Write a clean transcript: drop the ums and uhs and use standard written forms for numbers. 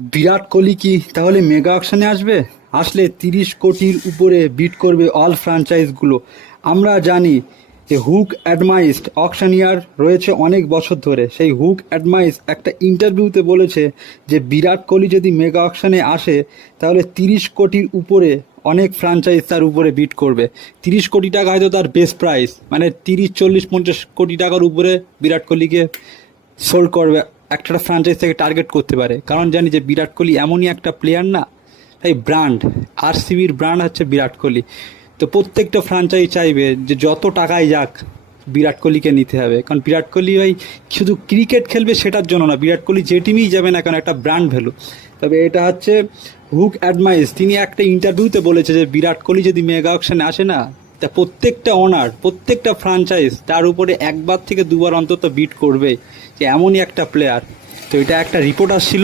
বিরাট কোহলি কি তাহলে মেগা অকশনে আসবে? আসলে 30 কোটির উপরে বিট করবে অল ফ্র্যাঞ্চাইজগুলো। আমরা জানি যে হুক অ্যাডমাইসড অকশনিয়ার রয়েছে অনেক বছর ধরে। সেই হুক অ্যাডমাইস একটা ইন্টারভিউতে বলেছে যে বিরাট কোহলি যদি মেগা অকশনে আসে তাহলে 30 কোটির উপরে অনেক ফ্র্যাঞ্চাইজ তার উপরে বিট করবে। 30 কোটি টাকা হয়তো তার বেস্ট প্রাইস, মানে 30, 40, 50 কোটি টাকার উপরে বিরাট কোহলিকে সোল্ড করবে, একটা ফ্র্যাঞ্চাইজ থেকে টার্গেট করতে পারে। কারণ জানি যে বিরাট কোহলি এমনই একটা প্লেয়ার না, তাই ব্র্যান্ড, আরসিবির ব্র্যান্ড হচ্ছে বিরাট কোহলি। তো প্রত্যেকটা ফ্র্যাঞ্চাইজ চাইবে যে যত টাকায় যাক বিরাট কোহলিকে নিতে হবে। কারণ বিরাট কোহলি ভাই শুধু ক্রিকেট খেলবে সেটার জন্য না, বিরাট কোহলি যে টিমেই যাবে না কেন একটা ব্র্যান্ড ভ্যালু। তবে এটা হচ্ছে হুক অ্যাডমাইস, তিনি একটা ইন্টারভিউতে বলেছে যে বিরাট কোহলি যদি মেগা অকশনে আসে না, তা প্রত্যেকটা অনার, প্রত্যেকটা ফ্র্যাঞ্চাইজ তার উপরে একবার থেকে দুবার অন্তত বিট করবে, যে এমনই একটা প্লেয়ার। তো এটা একটা রিপোর্ট আসছিল।